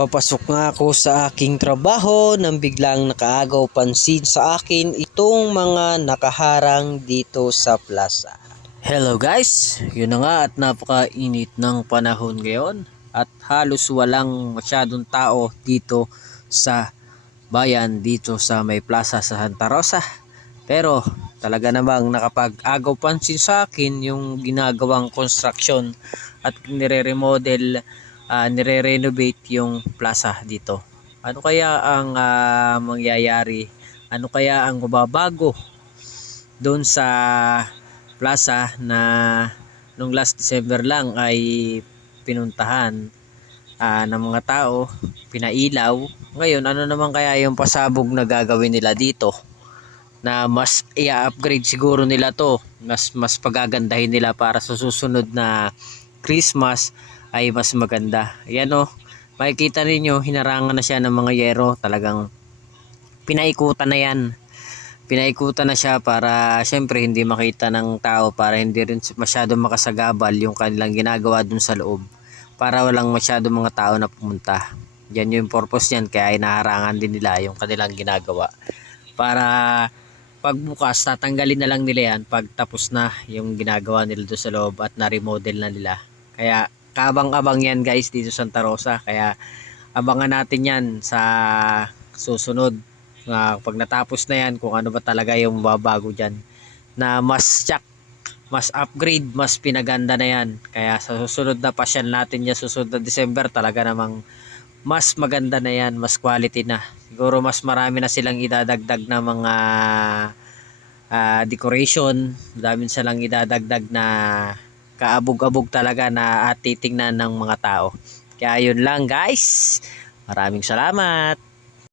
Papasok nga ako sa aking trabaho nang biglang nakaagaw pansin sa akin itong mga nakaharang dito sa plaza. Hello guys, yun na nga at napakainit ng panahon ngayon at halos walang masyadong tao dito sa bayan, dito sa may plaza sa Santa Rosa. Pero talaga namang nakapag-agaw pansin sa akin yung ginagawang construction at nire-remodel, nire-renovate yung plaza dito. Ano kaya ang mangyayari? Ano kaya ang mababago doon sa plaza na nung last December lang ay pinuntahan ng mga tao, pinailaw? Ngayon, ano naman kaya yung pasabog na gagawin nila dito? Na mas i-upgrade siguro nila to, mas pagagandahin nila para sa susunod na Christmas ay mas maganda. Ayan o, makikita ninyo hinarangan na siya ng mga yero, talagang pinaikutan na yan. Pinaikutan na siya para syempre hindi makita ng tao, para hindi rin masyado makasagabal yung kanilang ginagawa dun sa loob, para walang masyado mga tao na pumunta. Yan yung purpose niyan, kaya inaharangan din nila yung kanilang ginagawa para pagbukas tatanggalin na lang nila yan pag tapos na yung ginagawa nila doon sa loob at na-remodel na nila. Kaya kabang-abang yan guys dito sa Santa Rosa, kaya abangan natin yan sa susunod pag natapos na yan, kung ano ba talaga yung babago dyan na mas tsak, mas upgrade, mas pinaganda na yan. Kaya sa susunod na pasyal natin yan, susunod na December, talaga namang mas maganda na yan, mas quality na. Siguro mas marami na silang idadagdag na mga decoration, dami silang idadagdag na kaabog-abog talaga na titingnan ng mga tao. Kaya yun lang guys, maraming salamat.